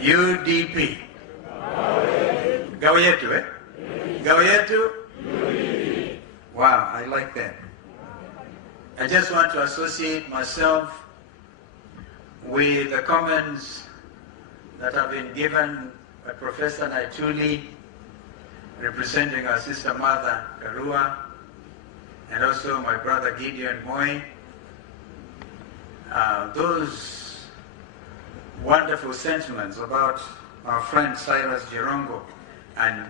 UDP. Ngao yetu, eh? Ngao yetu? Wow, I like that. I just want to associate myself with the comments that have been given by Professor Naituli, representing our sister mother, Karua, and also my brother Gideon Moy. Those wonderful sentiments about our friend Cyrus Jerongo and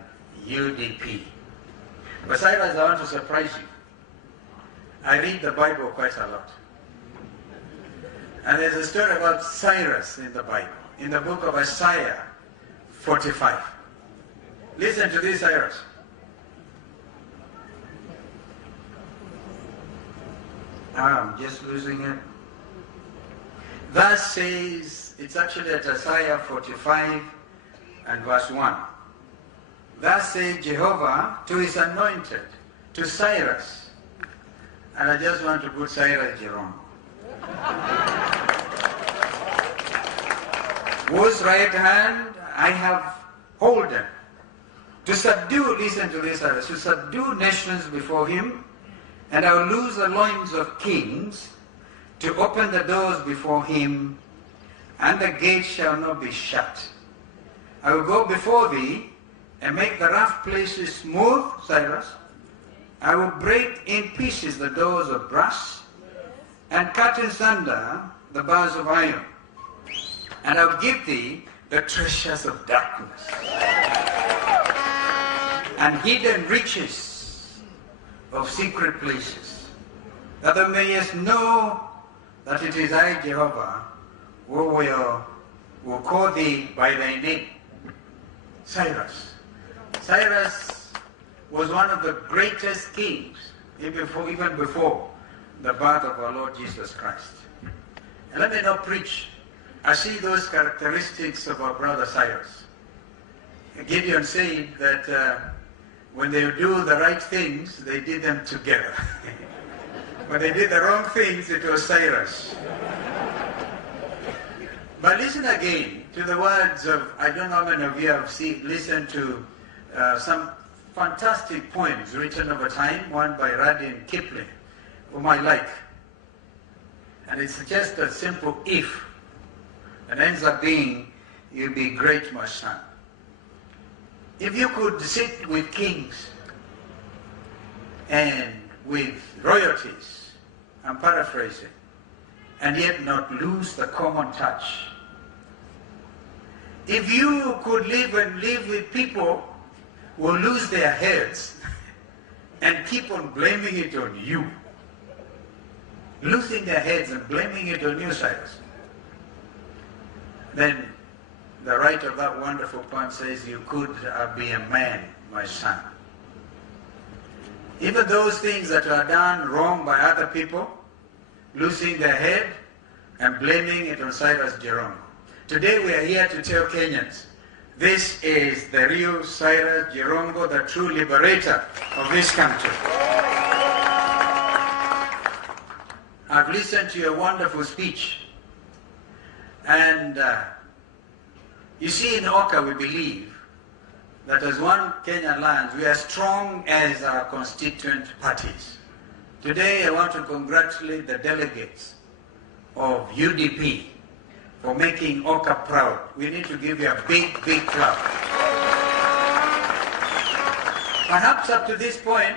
UDP. But Cyrus, I want to surprise you. I read the Bible quite a lot. And there's a story about Cyrus in the Bible, in the book of Isaiah 45. Listen to this, Cyrus. I'm just losing it. Thus says, it's actually at Isaiah 45 and verse 1. Thus says Jehovah to his anointed, to Cyrus. And I just want to put Cyrus Jerongo. Whose right hand I have holden, to subdue, listen to this, Cyrus, to subdue nations before him, and I will loose the loins of kings, to open the doors before him, and the gates shall not be shut. I will go before thee, and make the rough places smooth, Cyrus. I will break in pieces the doors of brass, and cut in sunder the bars of iron. And I will give thee the treasures of darkness, and hidden riches of secret places, that thou mayest know that it is I, Jehovah, who will call thee by thy name. Cyrus. Cyrus was one of the greatest kings, even before the birth of our Lord Jesus Christ. And let me not preach. I see those characteristics of our brother Cyrus. Gideon said that when they do the right things, they did them together. When they did the wrong things, it was Cyrus. But listen again to the words of, I don't know how many of you have listened to some fantastic poems written over time, one by Rudyard Kipling, whom I like. And it's just a simple if. And ends up being, you'll be great, my son. If you could sit with kings and with royalties, I'm paraphrasing, and yet not lose the common touch. If you could live with people who lose their heads and keep on blaming it on you, losing their heads and blaming it on you, Cyrus, then the writer of that wonderful poem says, you could be a man, my son. Even those things that are done wrong by other people, losing their head and blaming it on Cyrus Jerongo. Today we are here to tell Kenyans, this is the real Cyrus Jerongo, the true liberator of this country. I've listened to your wonderful speech. And you see, in Oka we believe that as one Kenyan lands, we are strong as our constituent parties. Today I want to congratulate the delegates of UDP for making Oka proud. We need to give you a big, big clap. Perhaps up to this point,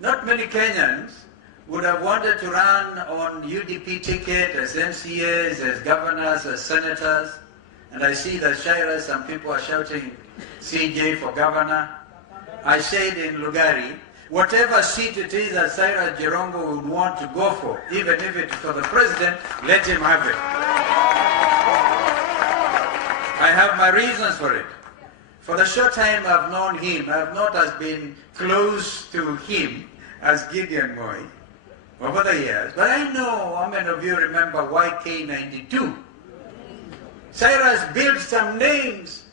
not many Kenyans would have wanted to run on UDP ticket as MCAs, as governors, as senators. And I see that Cyrus, some people are shouting CJ for governor. I said in Lugari, whatever seat it is that Cyrus Jerongo would want to go for, even if it's for the president, let him have it. I have my reasons for it. For the short time I've known him, I have not as been close to him as Gideon Moy over the years. But I know how many of you remember YK92. Cyrus built some names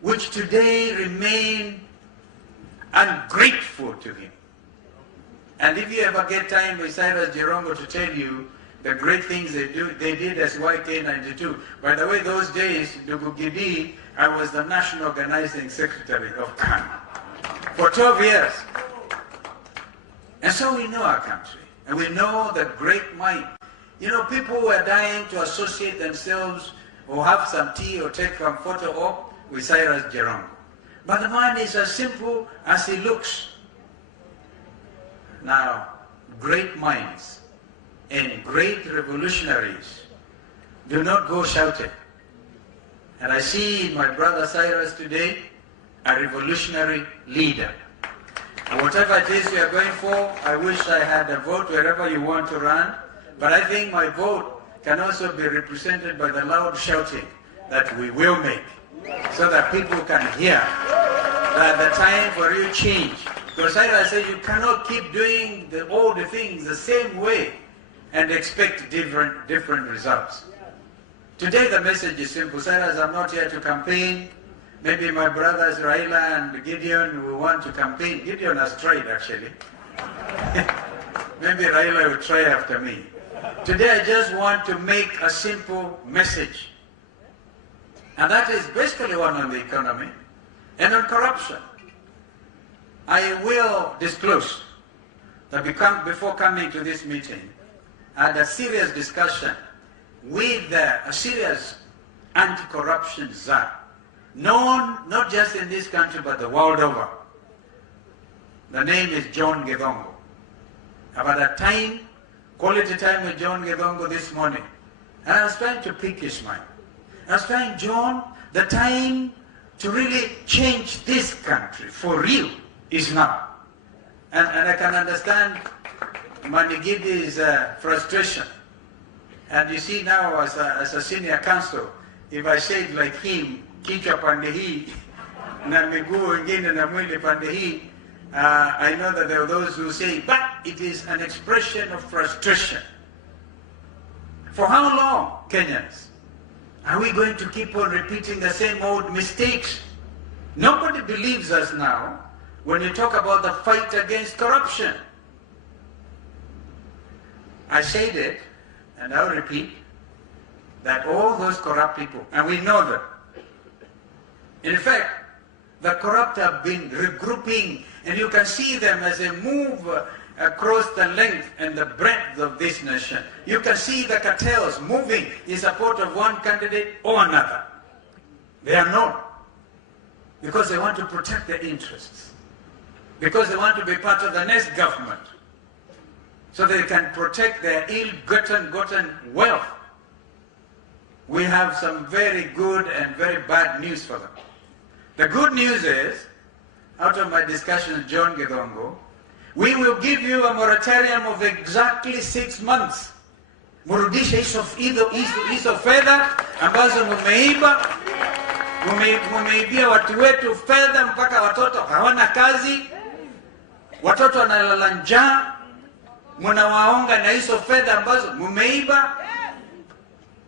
which today remain ungrateful to him. And if you ever get time with Cyrus Jerongo to tell you the great things they did as YK92. By the way, those days, Ndugu Gidi, I was the National Organizing Secretary of KANU for 12 years. And so we know our country, and we know the great might. You know, people were dying to associate themselves or have some tea or take some photo op with Cyrus Jerongo. But the man is as simple as he looks. Now, great minds and great revolutionaries do not go shouting. And I see my brother Cyrus today, a revolutionary leader. And whatever it is you are going for, I wish I had a vote wherever you want to run. But I think my vote can also be represented by the loud shouting that we will make, so that people can hear that the time for you change. Because as I say, you cannot keep doing all the things the same way and expect different results. Today the message is simple. Cyrus, I'm not here to campaign. Maybe my brothers Raila and Gideon will want to campaign. Gideon has tried actually. Maybe Raila will try after me. Today I just want to make a simple message. And that is basically one on the economy and on corruption. I will disclose that before coming to this meeting, I had a serious discussion with a serious anti-corruption czar, known not just in this country but the world over. The name is John Jerongo. I've had a quality time with John Jerongo this morning, and I was trying to pick his mind. I was trying, John, the time to really change this country for real is now. And I can understand Manigidi's frustration. And you see now as a senior counsel, if I say it like him, kichwa pande hii, na miguu wengine na mwili pande hii, I know that there are those who say, but it is an expression of frustration. For how long, Kenyans? Are we going to keep on repeating the same old mistakes? Nobody believes us now when you talk about the fight against corruption. I said it, and I'll repeat, that all those corrupt people, and we know them. In fact, the corrupt have been regrouping, and you can see them as they move across the length and the breadth of this nation. You can see the cartels moving in support of one candidate or another. They are known because they want to protect their interests, because they want to be part of the next government, so they can protect their ill-gotten wealth. We have some very good and very bad news for them. The good news is, out of my discussion with John Jerongo, we will give you a moratorium of exactly 6 months. Murudishe hizo fedha ambazo mumeibia watu wetu fedha mpaka watoto hawana kazi, watoto wanalala njaa, munawaonga na hizo fedha ambazo mumeiba.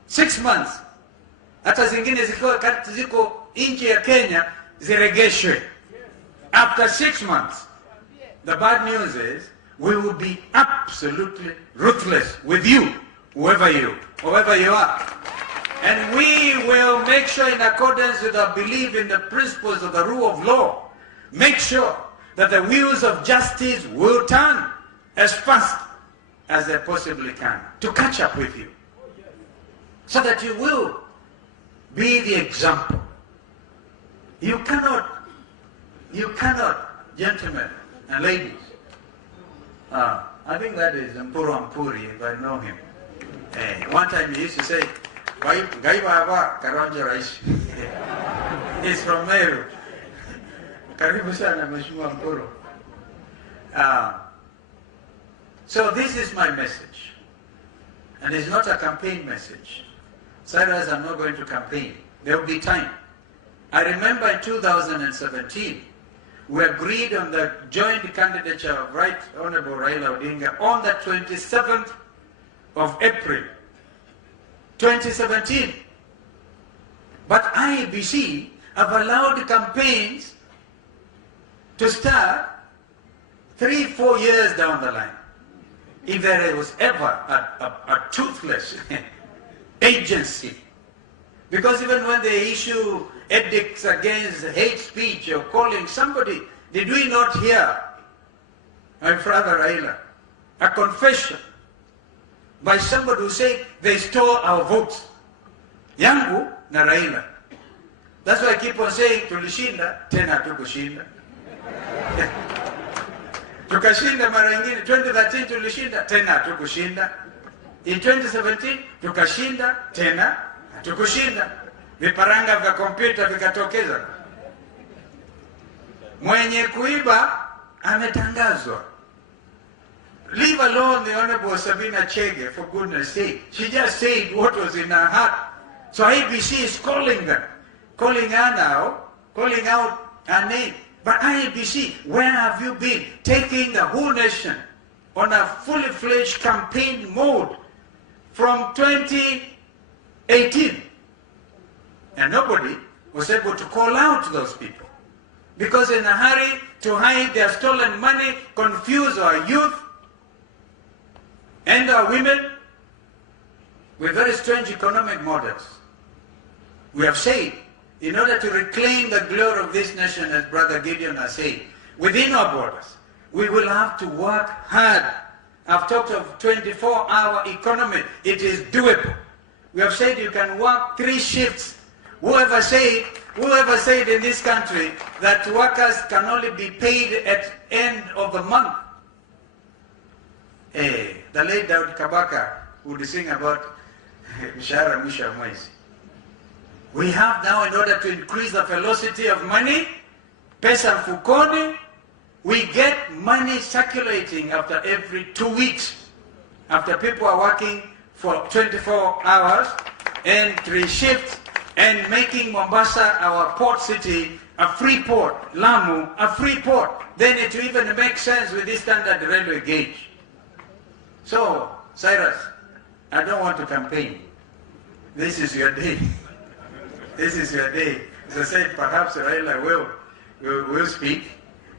6 months. Hata zingine ziko nchi ya Kenya ziregeshwe. After 6 months. The bad news is we will be absolutely ruthless with you, whoever you are. And we will make sure, in accordance with our belief in the principles of the rule of law, make sure that the wheels of justice will turn as fast as they possibly can to catch up with you, so that you will be the example. You cannot, gentlemen and ladies, I think that is Mpuru Ampuri, if I know him. One time he used to say, Gaiwa Kalonzo Rais. He's from Meru. Karibu sana Mheshimiwa Mpuru. So this is my message. And it's not a campaign message. Cyrus, I'm not going to campaign. There will be time. I remember in 2017, we agreed on the joint candidature of Right Honorable Raila Odinga on the 27th of April, 2017. But IEBC have allowed campaigns to start 3-4 years down the line. if there was ever a toothless agency. Because even when they issue edicts against hate speech or calling somebody, did we not hear, my brother Raila, a confession by somebody who said they stole our votes? Yangu na Raila. That's why I keep on saying, tulishinda, tena hatukushinda. Tukashinda mara nyingine, 2013 tulishinda, tena hatukushinda. In 2017, tukashinda, tena hatukushinda. Viparanga vya kompyuta vikatokeza. Mwenye kuiba ametangazwa. Leave alone the Honorable Sabina Chege, for goodness sake. She just said what was in her heart. So IBC is calling them, calling her now, calling out her name. But IBC, where have you been? Taking the whole nation on a fully fledged campaign mode from 2018. And nobody was able to call out those people. Because in a hurry to hide their stolen money, confuse our youth and our women with very strange economic models. We have said, in order to reclaim the glory of this nation, as Brother Gideon has said, within our borders, we will have to work hard. I've talked of 24-hour economy. It is doable. We have said you can work 3 shifts. Whoever said in this country that workers can only be paid at end of the month? The late Daud Kabaka would sing about mshahara mwisho wa mwezi. We have now, in order to increase the velocity of money, pesa mfukoni, we get money circulating after every 2 weeks. After people are working for 24 hours and 3 shifts and making Mombasa, our port city, a free port, Lamu, a free port, then it even makes sense with this standard railway gauge. So, Cyrus, I don't want to campaign. This is your day. This is your day. As I said, perhaps Raila will speak.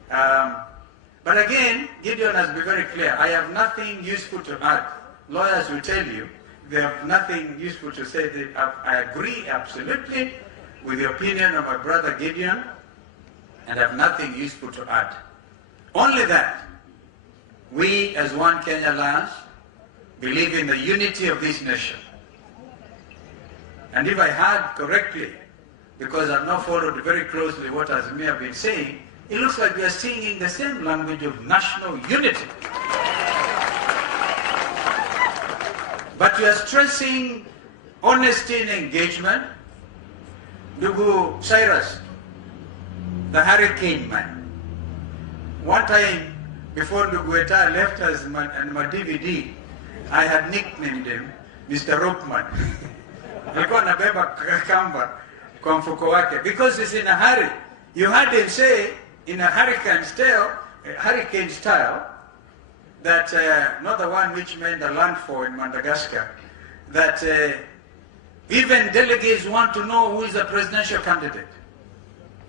But again, Gideon has been very clear. I have nothing useful to add. Lawyers will tell you they have nothing useful to say. I agree absolutely with the opinion of my brother Gideon, and have nothing useful to add. Only that we as One Kenya Alliance believe in the unity of this nation. And if I heard correctly, because I've not followed very closely what Azmi have been saying, it looks like we are singing the same language of national unity. But we are stressing honesty and engagement. Ndugu Cyrus, the hurricane man. One time, before Ndugu Eta left us and my DVD, I had nicknamed him Mr. Ropeman. Alikuwa anabeba kamba kwa mfuko wake because he's in a hurry. You heard him say in a hurricane style that not the one which made the landfall in Madagascar, that even delegates want to know who is the presidential candidate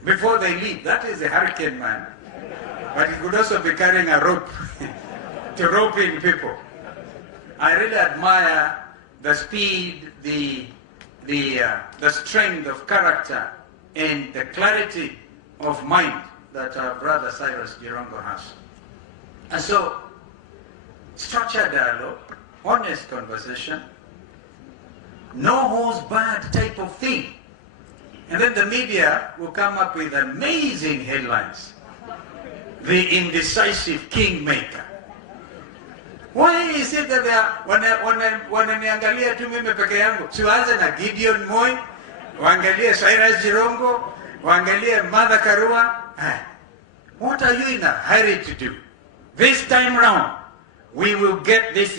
before they leave. That is a hurricane man. But he could also be carrying a rope to rope in people. I really admire the speed, the strength of character and the clarity of mind that our brother Cyrus Jerongo has. And so, structured dialogue, honest conversation, no holds barred type of thing. And then the media will come up with amazing headlines. The indecisive kingmaker. Why is it that they are, wananiangalia tu mimi peke yangu? Siwaanze na Gideon Moi, waangalie Cyrus Jerongo, waangalie Martha Karua. What are you in a hurry to do? This time round, we will get this